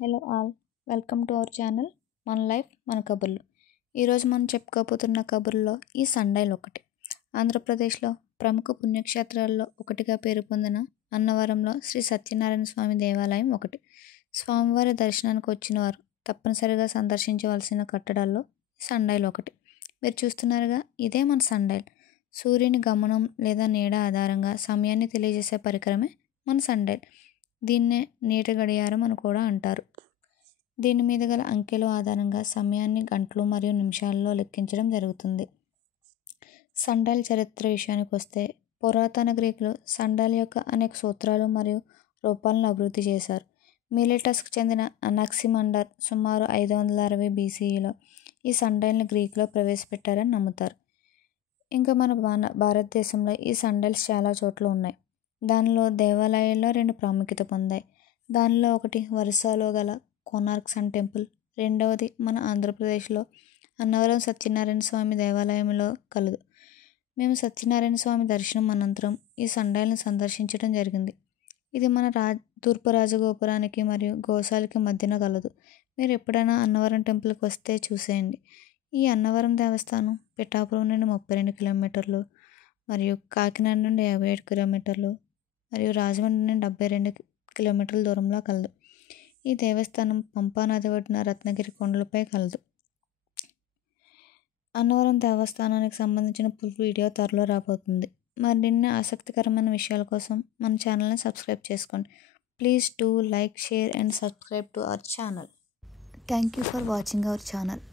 Hello all, welcome to our channel మన life మన కబుర్లు. ఈరోజు మనం చెప్పుకోబోతున్న కబుర్లో ఈ సండైల్ ఒకటి. ఆంధ్రప్రదేశ్లో ప్రముఖ పుణ్యక్షేత్రాల్లో ఒకటిగా పేరు పొందిన అన్నవరంలో శ్రీ సత్యనారాయణ స్వామి దేవాలయం ఒకటి. స్వామివారి దర్శనానికి వచ్చిన వారు తప్పనిసరిగా సందర్శించవలసిన కట్టడాల్లో ఈ సండైల్ ఒకటి. మీరు చూస్తున్నారుగా, ఇదే మన సండైల్. సూర్యుని గమనం లేదా నీడ ఆధారంగా సమయాన్ని తెలియజేసే పరికరమే మన సండైల్. దీన్నే నీటి గడియారం అని కూడా అంటారు. దీని మీద గల అంకెల ఆధారంగా సమయాన్ని గంటలు మరియు నిమిషాల్లో లెక్కించడం జరుగుతుంది. సండైల్ చరిత్ర విషయానికి వస్తే, పురాతన గ్రీకులు సండైల్ యొక్క అనేక సూత్రాలు మరియు రూపాలను అభివృద్ధి చేశారు. మిలేటస్కు చెందిన అనాక్సిమండర్ సుమారు 560 BCEలో ఈ సండైల్ని గ్రీకులో ప్రవేశపెట్టారని నమ్ముతారు. ఇంకా మన భారతదేశంలో ఈ సండైల్స్ చాలా చోట్ల ఉన్నాయి. దానిలో దేవాలయాల్లో 2 ప్రాముఖ్యత పొందాయి. దానిలో ఒకటి ఒరిస్సాలో గల కోనార్క్ సన్ టెంపుల్, రెండవది మన ఆంధ్రప్రదేశ్లో అన్నవరం సత్యనారాయణ స్వామి దేవాలయంలో కలదు. మేము సత్యనారాయణ స్వామి దర్శనం అనంతరం ఈ సండైల్ని సందర్శించడం జరిగింది. ఇది మన తూర్పు రాజగోపురానికి మరియు గోశాలకి మధ్యన కలదు. మీరు ఎప్పుడైనా అన్నవరం టెంపుల్కి వస్తే చూసేయండి. ఈ అన్నవరం దేవస్థానం పిఠాపురం నుండి 32 కిలోమీటర్లు మరియు కాకినాడ నుండి 57 కిలోమీటర్లు మరియు రాజమండ్రి నుండి 72 కిలోమీటర్ల దూరంలో కలదు. ఈ దేవస్థానం పంపానది ఒడ్డున రత్నగిరి కొండలపై కలదు. అన్నవరం దేవస్థానానికి సంబంధించిన ఫుల్ వీడియో త్వరలో రాబోతుంది. మరిన్ని ఆసక్తికరమైన విషయాల కోసం మన ఛానల్ని సబ్స్క్రైబ్ చేసుకోండి. Please do like, share and subscribe to our channel. Thank you for watching our channel.